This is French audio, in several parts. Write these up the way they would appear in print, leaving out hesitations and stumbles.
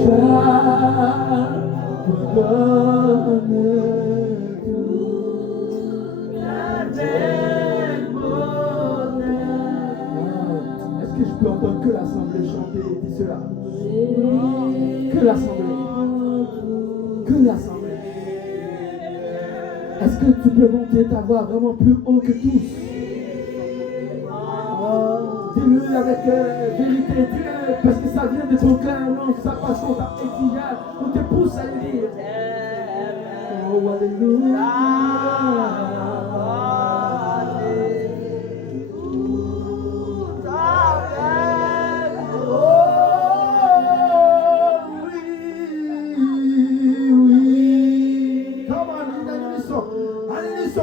Est-ce que je peux entendre que l'assemblée chanter et dire cela? Que l'assemblée. Que l'assemblée. Est-ce que tu peux monter ta voix vraiment plus haut que tous? Dis-le avec vérité, dis-le parce que ça vient de ton cœur, non, ça passe dans ta exigence, on te pousse à le dire. Oh, alléluia.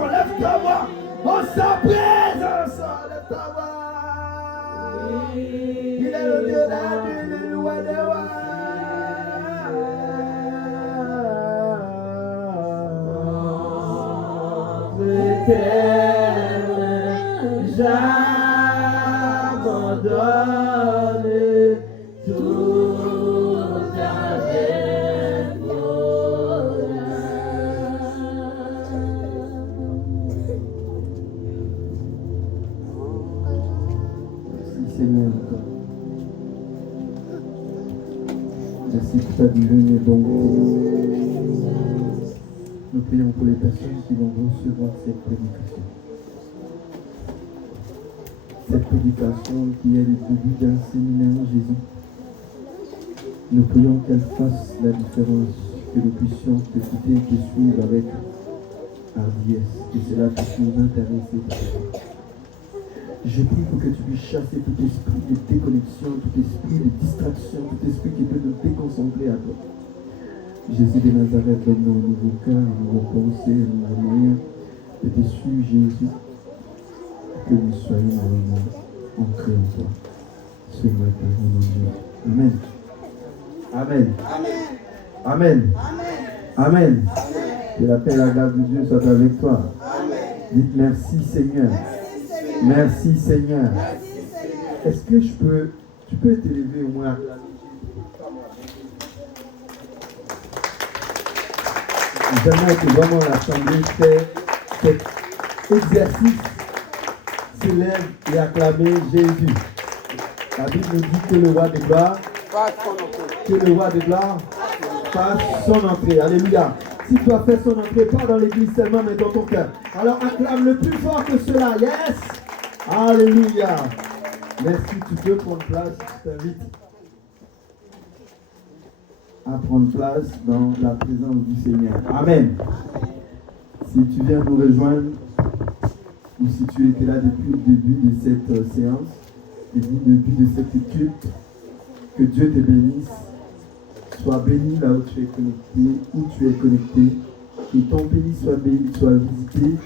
Lève ta voix, en sa présence, lève ta voix. Il est le Dieu d'Adieu, le roi des rois. Éternel, j'abandonne tout avec Seigneur, merci pour ta divine et bonne. Nous prions pour les personnes qui vont recevoir cette prédication. Cette prédication qui est le début d'un séminaire en Jésus. Nous prions qu'elle fasse la différence, que nous puissions t'écouter et te suivre avec hardiesse, que cela puisse nous intéresser. Je prie pour que tu puisses chasser tout esprit de déconnexion, tout esprit de distraction, tout esprit qui peut nous déconcentrer à toi. Jésus de Nazareth, donne-nous un nouveau cœur, un nouveau pensée, un nouveau moyen de te suivre, Jésus. Que nous soyons vraiment ancrés en toi. Ce matin, au nom de Dieu. Amen. Amen. Amen. Amen. Que la paix et la grâce de Dieu soient avec toi. Dites merci Seigneur. Merci Seigneur. Est-ce que tu peux t'élever au moins? J'aimerais que vraiment l'Assemblée fait cet exercice, s'élève et acclamer Jésus. La Bible nous dit que le roi de gloire fasse son entrée. Alléluia. Si tu as fait son entrée, pas dans l'église seulement, mais dans ton cœur. Alors acclame le plus fort que cela. Yes! Alléluia. Merci, tu peux prendre place, je t'invite à prendre place dans la présence du Seigneur. Amen. Si tu viens nous rejoindre, ou si tu étais là depuis le début de cette séance, depuis de cette culte, que Dieu te bénisse. Sois béni là où tu es connecté, que ton pays soit béni, soit visité,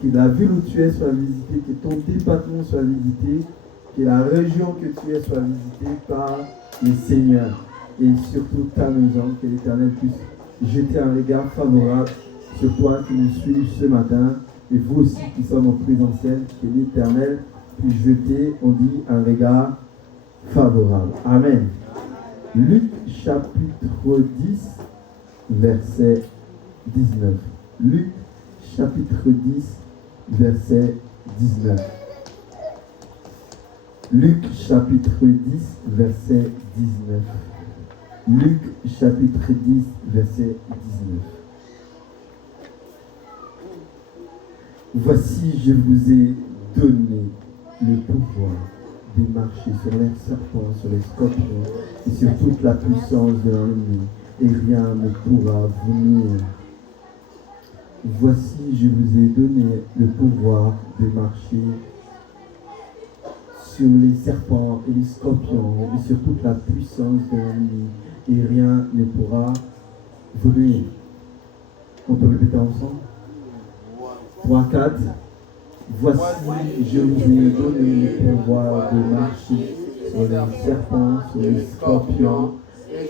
que la ville où tu es soit visitée, que ton département soit visité, que la région que tu es soit visitée par le Seigneur. Et surtout ta maison, que l'Éternel puisse jeter un regard favorable sur toi qui nous suis ce matin, et vous aussi qui sommes en présentiel, que l'Éternel puisse jeter, on dit, un regard favorable. Amen. Luc chapitre 10, verset 19. Luc chapitre 10, verset 19. Luc chapitre 10, verset 19. Luc chapitre 10, verset 19. Voici, je vous ai donné le pouvoir de marcher sur les serpents, sur les scorpions et sur toute la puissance de l'ennemi, et rien ne pourra vous nuire. Voici, je vous ai donné le pouvoir de marcher sur les serpents et les scorpions et sur toute la puissance de l'ennemi, et rien ne pourra vous nuire. On peut répéter ensemble? 3, 4. Voici, je vous ai donné le pouvoir de marcher sur les serpents, sur les scorpions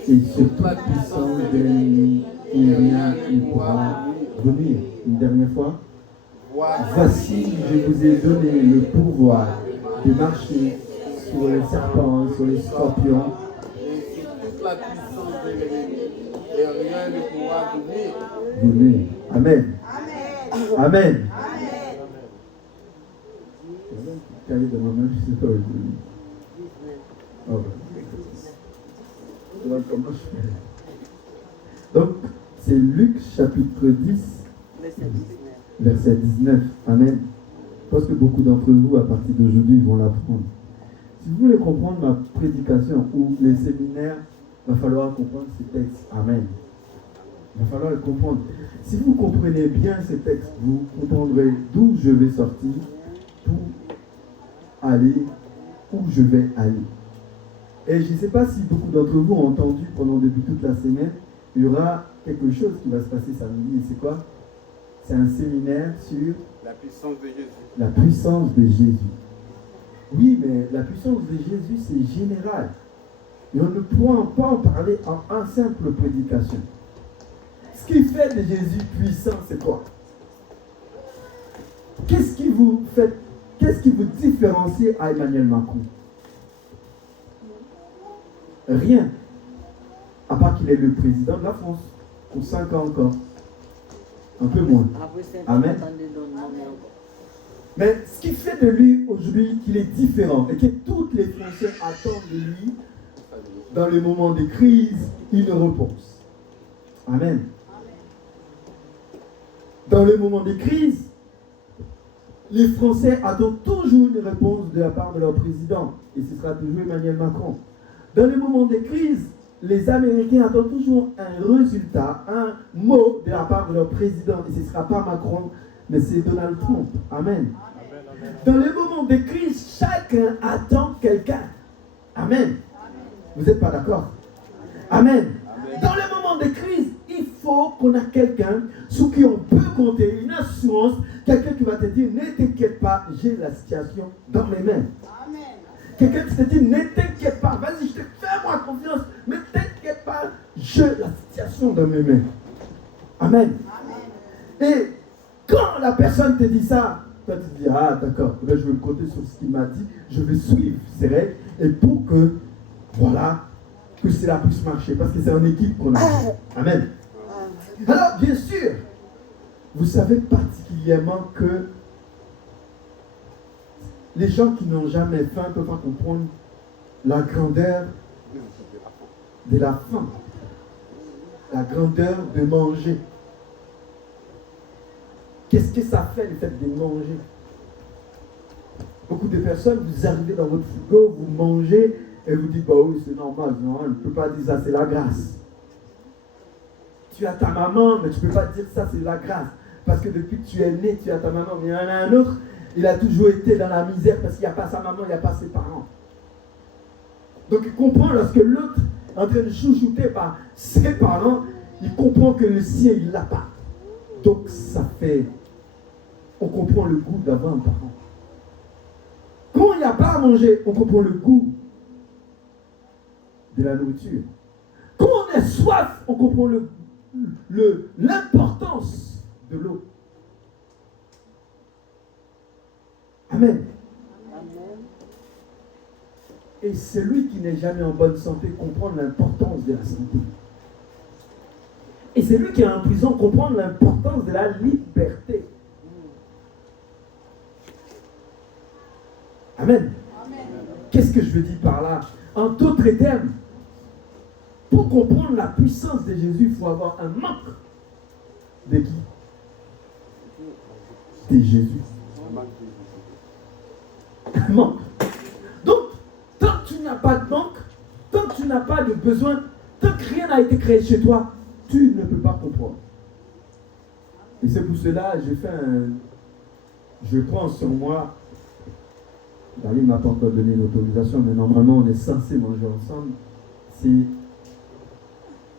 et sur toute puissance de l'ennemi, et rien ne pourra vous nuire. Une dernière fois. Voici, je vous ai donné le pouvoir de marcher sur les serpents, sur les scorpions toute la puissance de l'ennemi. Et rien ne pourra nous nuire. Amen. Amen. Cahier de ma main, je ne sais pas où il est. Donc, comment je fais? Donc, c'est Luc chapitre 10, verset 19. Amen. Je pense que beaucoup d'entre vous, à partir d'aujourd'hui, vont l'apprendre. Si vous voulez comprendre ma prédication ou les séminaires, il va falloir comprendre ces textes. Amen. Il va falloir le comprendre. Si vous comprenez bien ces textes, vous comprendrez d'où je vais sortir pour aller où je vais aller. Et je ne sais pas si beaucoup d'entre vous ont entendu depuis toute la semaine, il y aura quelque chose qui va se passer samedi. Et c'est quoi? C'est un séminaire sur la puissance de Jésus. La puissance de Jésus. Oui, mais la puissance de Jésus, c'est général. Et on ne pourra pas en parler en une simple prédication. Ce qui fait de Jésus puissant, c'est quoi? Qu'est-ce qui vous différencie à Emmanuel Macron? Rien. À part qu'il est le président de la France. Pour 5 ans encore. Un peu moins. Amen. Mais ce qui fait de lui aujourd'hui qu'il est différent et que toutes les Français attendent de lui, dans les moments de crise, une réponse. Amen. Dans les moments de crise, les Français attendent toujours une réponse de la part de leur président. Et ce sera toujours Emmanuel Macron. Dans les moments de crise, les Américains attendent toujours un résultat, un mot de la part de leur président. Et ce ne sera pas Macron, mais c'est Donald Trump. Amen. Dans les moments de crise, chacun attend quelqu'un. Amen. Vous n'êtes pas d'accord? Amen. Dans les moments de crise, il faut qu'on ait quelqu'un sur qui on peut compter, une assurance, quelqu'un qui va te dire, ne t'inquiète pas, j'ai la situation dans mes mains. Amen. Quelqu'un qui te dit, ne t'inquiète pas, vas-y, fais-moi confiance, mais ne t'inquiète pas, j'ai la situation dans mes mains. Amen. Amen. Et quand la personne te dit ça, toi tu te dis, ah d'accord, je vais me compter sur ce qu'il m'a dit, je vais suivre ses règles, et pour que, voilà, que cela puisse marcher, parce que c'est en équipe qu'on a. Amen. Alors, bien sûr, vous savez particulièrement que les gens qui n'ont jamais faim ne peuvent pas comprendre la grandeur de la faim, la grandeur de manger. Qu'est-ce que ça fait le fait de manger? Beaucoup de personnes, vous arrivez dans votre frigo, vous mangez et vous dites, bah oui, c'est normal, non, on ne peut pas dire ça, c'est la grâce. Tu as ta maman, mais tu ne peux pas dire ça, c'est la grâce. Parce que depuis que tu es né, tu as ta maman, mais il y en a un autre, il a toujours été dans la misère parce qu'il n'y a pas sa maman, il n'y a pas ses parents. Donc il comprend lorsque l'autre est en train de chouchouter par ses parents, il comprend que le sien, il ne l'a pas. Donc ça fait, on comprend le goût d'avoir un parent. Quand il n'y a pas à manger, on comprend le goût de la nourriture. Quand on est soif, on comprend l'importance de l'eau. Amen. Et celui qui n'est jamais en bonne santé comprend l'importance de la santé. Et celui qui est en prison comprend l'importance de la liberté. Amen. Qu'est-ce que je veux dire par là? En d'autres termes, pour comprendre la puissance de Jésus, il faut avoir un manque de qui? De Jésus. Un manque. Donc, tant que tu n'as pas de manque, tant que tu n'as pas de besoin, tant que rien n'a été créé chez toi, tu ne peux pas comprendre. Et c'est pour cela que je prends sur moi. David ne m'a pas encore donné l'autorisation, mais normalement on est censé manger ensemble.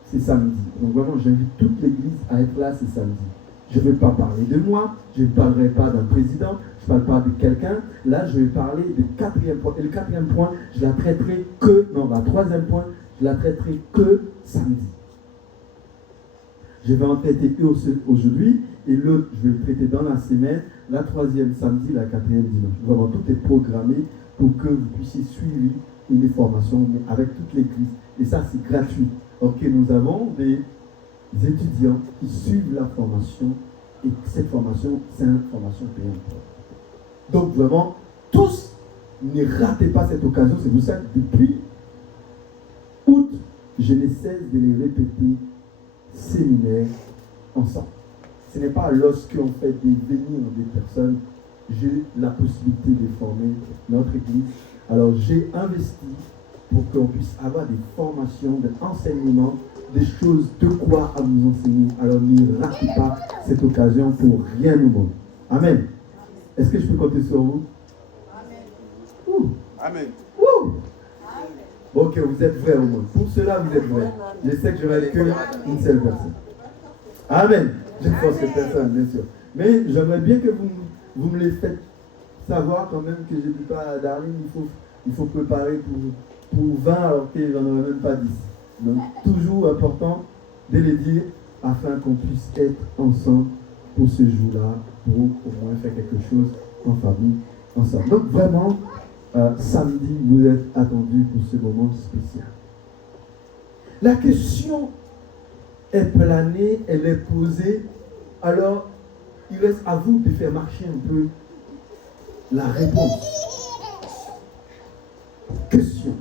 C'est samedi. Donc vraiment, j'invite toute l'église à être là ce samedi. Je ne vais pas parler de moi, je ne parlerai pas d'un président, je ne parle pas de quelqu'un. Là, je vais parler du 4e point. Et le 4e point, la troisième point, je la traiterai que samedi. Je vais en traiter aujourd'hui, et l'autre, je vais le traiter dans la semaine, la 3e samedi, la 4e dimanche. Vraiment, tout est programmé pour que vous puissiez suivre et les formations, mais avec toute l'Église. Et ça, c'est gratuit. Ok, nous avons des étudiants qui suivent la formation et cette formation, c'est une formation payante. Donc vraiment, tous, ne ratez pas cette occasion. C'est pour ça que depuis août, je ne cesse de les répéter, séminaires ensemble. Ce n'est pas lorsqu'on fait venir des personnes, j'ai la possibilité de former notre Église. Alors j'ai investi pour qu'on puisse avoir des formations, des enseignements, des choses de quoi à vous enseigner. Alors ne ratez pas cette occasion pour rien au monde. Amen. Est-ce que je peux compter sur vous? Amen. Amen. Ok, vous êtes vrais au moins. Pour cela, vous êtes vrais. Je sais que je vais que une seule personne. Amen. Je ne force que personne, bien sûr. Mais j'aimerais bien que vous me les faites savoir quand même que je ne dis pas à Darlene, il faut préparer pour 20 alors qu'il n'en aurait même pas 10. Donc, toujours important de les dire afin qu'on puisse être ensemble pour ce jour-là, pour au moins faire quelque chose en famille, ensemble. Donc, vraiment, samedi, vous êtes attendus pour ce moment spécial. La question est planée, elle est posée, alors il reste à vous de faire marcher un peu la réponse. Question.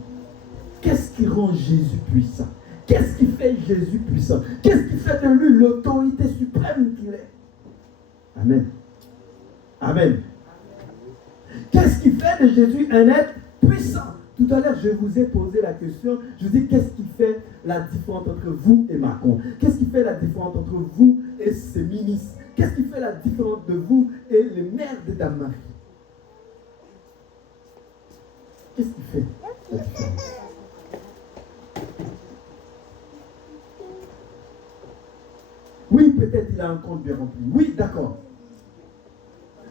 Qu'est-ce qui rend Jésus puissant? Qu'est-ce qui fait Jésus puissant? Qu'est-ce qui fait de lui l'autorité suprême qu'il est? Amen. Amen. Qu'est-ce qui fait de Jésus un être puissant? Tout à l'heure, je vous ai posé la question, je vous dis qu'est-ce qui fait la différence entre vous et Macron? Qu'est-ce qui fait la différence entre vous et ses ministres? Qu'est-ce qui fait la différence de vous et les maires de Danemark? Qu'est-ce qui fait la différence? Oui, peut-être il a un compte bien rempli. Oui, d'accord.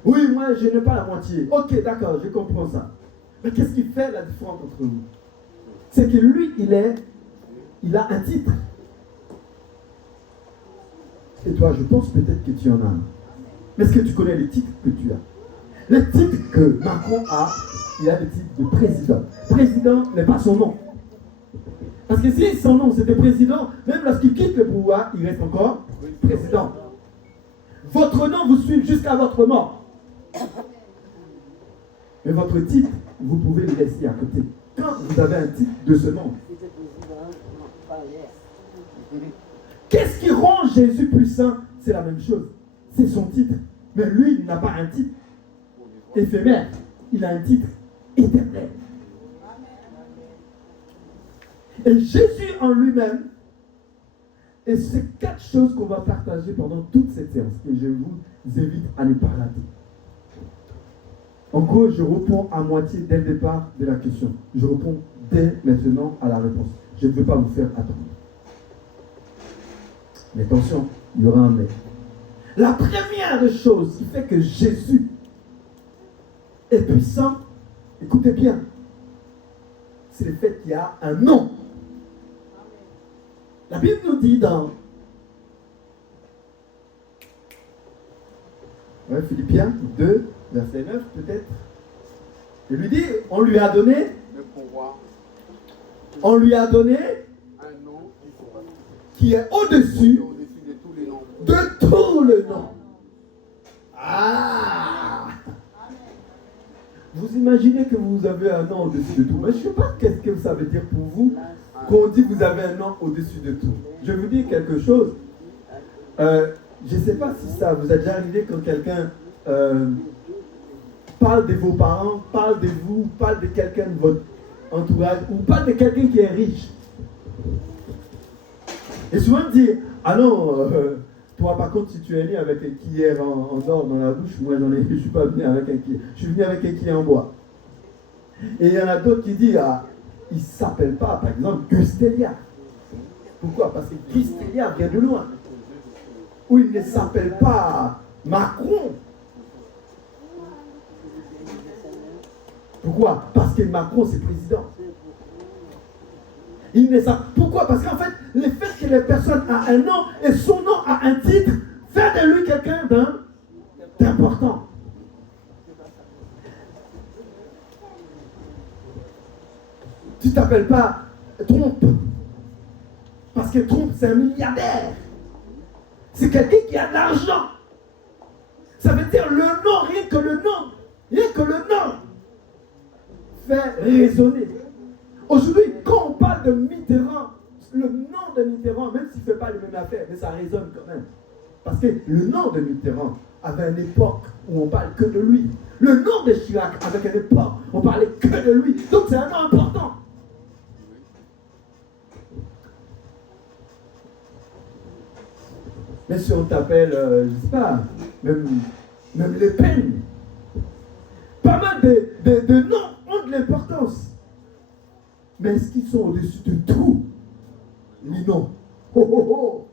Oui, moi, je n'ai pas la moitié. Ok, d'accord, je comprends ça. Mais qu'est-ce qui fait la différence entre nous? C'est que lui, il a un titre. Et toi, je pense peut-être que tu en as un. Mais est-ce que tu connais les titres que tu as? Les titres que Macron a, il a le titre de président. Président n'est pas son nom. Parce que si son nom c'était président, même lorsqu'il quitte le pouvoir, il reste encore président. Votre nom vous suit jusqu'à votre mort. Mais votre titre, vous pouvez le laisser à côté. Quand vous avez un titre de ce nom, qu'est-ce qui rend Jésus puissant? C'est la même chose. C'est son titre. Mais lui, il n'a pas un titre éphémère. Il a un titre éternel. Et Jésus en lui-même, et c'est 4 choses qu'on va partager pendant toute cette séance, que je vous invite à ne pas rater. En gros, je réponds à moitié dès le départ de la question. Je réponds dès maintenant à la réponse. Je ne veux pas vous faire attendre. Mais attention, il y aura un mais. La première des choses qui fait que Jésus est puissant, écoutez bien, c'est le fait qu'il y a un nom. La Bible nous dit dans Philippiens 2, verset 9 peut-être, il lui dit, on lui a donné le pouvoir, on lui a donné un nom qui est au-dessus de tous les noms. de tout le nom. Ah! Vous imaginez que vous avez un nom au-dessus de tout. Mais je ne sais pas qu'est-ce que ça veut dire pour vous quand on dit que vous avez un nom au-dessus de tout. Je vais vous dire quelque chose. Je ne sais pas si ça vous a déjà arrivé quand quelqu'un parle de vos parents, parle de vous, parle de quelqu'un de votre entourage, ou parle de quelqu'un qui est riche. Et souvent on dit, ah non, toi par contre si tu es né avec un cuillère en or dans la bouche, moi je ne suis pas venu avec un cuillère, je suis venu avec un cuillère en bois. Et il y en a d'autres qui disent, ah, il ne s'appelle pas par exemple Gustelia. Pourquoi? Parce que Gustelia vient de loin. Ou il ne s'appelle pas Macron. Pourquoi? Parce que Macron c'est président. Il ne s'appelle... Pourquoi? Parce qu'en fait, le fait que les personnes a un nom et son nom a un titre fait de lui quelqu'un d'important. Tu ne t'appelles pas Trump. Parce que Trump, c'est un milliardaire. C'est quelqu'un qui a de l'argent. Ça veut dire le nom, rien que le nom fait résonner. Aujourd'hui, quand on parle de Mitterrand, le nom de Mitterrand, même s'il ne fait pas les mêmes affaires, mais ça résonne quand même. Parce que le nom de Mitterrand avait une époque où on parle que de lui. Le nom de Chirac avait une époque où on parlait que de lui. Donc c'est un nom important. Mais si on t'appelle, je ne sais pas, même Le Pen, pas mal de noms ont de l'importance. Mais est-ce qu'ils sont au-dessus de tout? Les noms. Oh oh oh!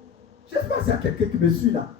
J'espère qu'il y a quelqu'un qui me suit là.